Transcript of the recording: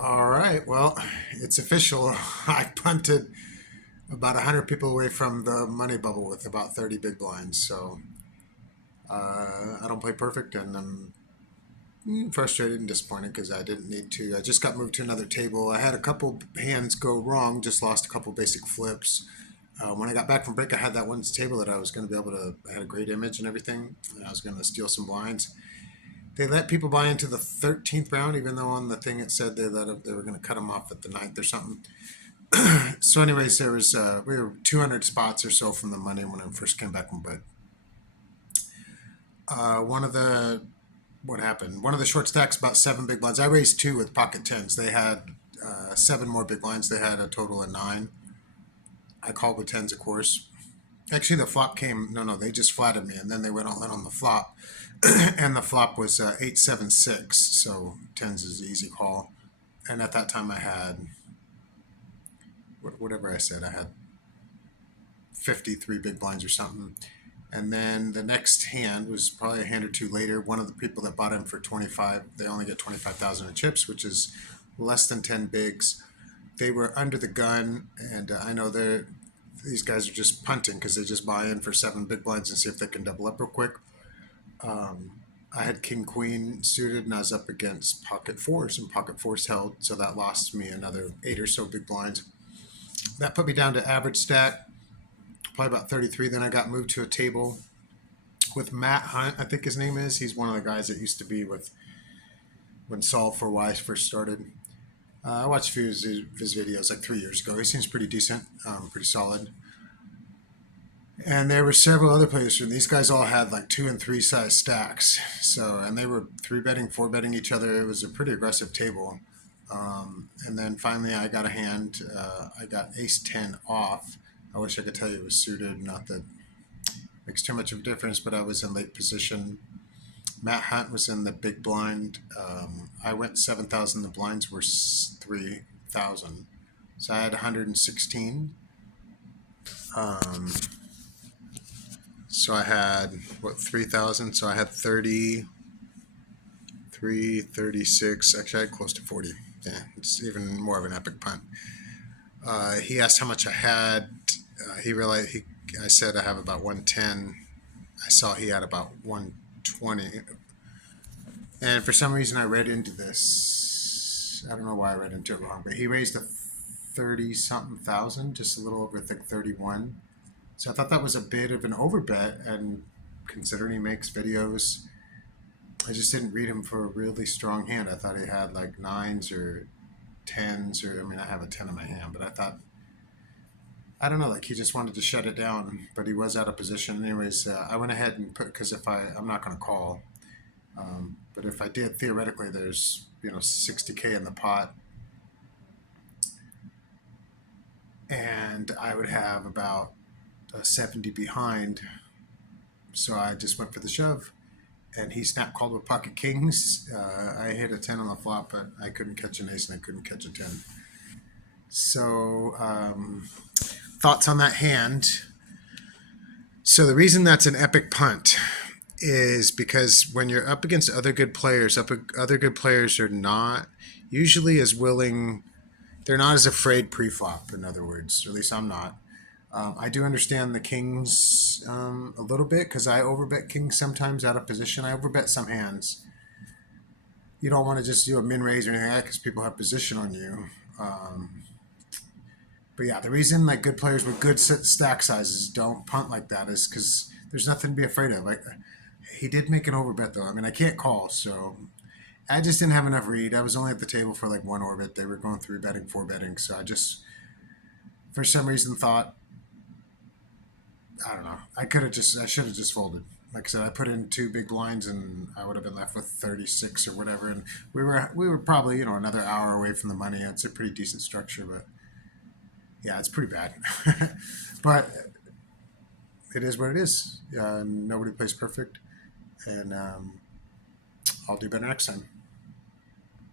All right. Well, it's official. I punted about 100 people away from the money bubble with about 30 big blinds. So I don't play perfect, and I'm frustrated and disappointed because I didn't need to. I just got moved to another table. I had a couple hands go wrong, just lost a couple basic flips. When I got back from break, I had that one table that I was going to be able to. I had a great image and everything, and I was going to steal some blinds. They let people buy into the 13th round, even though on the thing it said they were going to cut them off at the ninth or something. So, anyways, there was we were 200 spots or so from the money when I first came back from break. One of the what happened? One of the short stacks about seven big blinds. I raised two with pocket tens. They had seven more big blinds. They had a total of nine. I called with tens, of course. Actually, the flop came. No, they just flatted me, and then they went all in on the flop, and the flop was 8-7-6. So tens is an easy call. And at that time, I had whatever I said. I had 53 big blinds or something. And then the next hand was probably a hand or two later. One of the people that bought in for 25, they only get 25,000 in chips, which is less than 10 bigs. They were under the gun, and I know these guys are just punting because they just buy in for seven big blinds and see if they can double up real quick. I had king queen suited, and I was up against pocket fours, and pocket fours held, so that lost me another eight or so big blinds. That put me down to average stack, probably about 33. Then I got moved to a table with Matt Hunt, I think his name is. He's one of the guys that used to be with when Solve for Wise first started. I watched a few of his videos like 3 years ago. He seems pretty decent, pretty solid. And there were several other players, and these guys all had like two and three size stacks. So, and they were three betting, four betting each other. It was a pretty aggressive table. And then finally, I got a hand. I got ace 10 off. I wish I could tell you it was suited. Not that it makes too much of a difference, but I was in late position. Matt Hunt was in the big blind. I went 7,000. The blinds were 3,000. So I had 116. So I had, 3,000? So I had 33, 36. Actually, I had close to 40. Yeah, it's even more of an epic punt. He asked how much I had. He realized I said I have about 110. I saw he had about 120. And for some reason, I read into this. I don't know why I read into it wrong, but he raised a 30 something thousand, just a little over, I think, 31. So I thought that was a bit of an overbet. And considering he makes videos, I just didn't read him for a really strong hand. I thought he had like nines or tens, or I mean, I have a 10 in my hand, but I don't know, like he just wanted to shut it down, but he was out of position. Anyways, I went ahead and put, because I'm not going to call. But if I did, theoretically, there's 60K in the pot, and I would have about 70 behind. So I just went for the shove, and he snap called with pocket kings. I hit a 10 on the flop, but I couldn't catch an ace and I couldn't catch a 10. So thoughts on that hand? So the reason that's an epic punt is because when you're up against other good players, other good players are not usually as willing. They're not as afraid pre-flop. In other words, or at least I'm not. I do understand the kings a little bit because I overbet kings sometimes out of position. I overbet some hands. You don't want to just do a min raise or anything like that because people have position on you. But yeah, the reason like good players with good stack sizes don't punt like that is because there's nothing to be afraid of. He did make an overbet though. I mean, I can't call, so I just didn't have enough read. I was only at the table for like one orbit. They were going three betting, four betting, so I just, for some reason, thought I don't know. I should have just folded. Like I said, I put in two big blinds, and I would have been left with 36 or whatever. And we were probably another hour away from the money. It's a pretty decent structure, but yeah, it's pretty bad. But it is what it is. Nobody plays perfect, and I'll do better next time.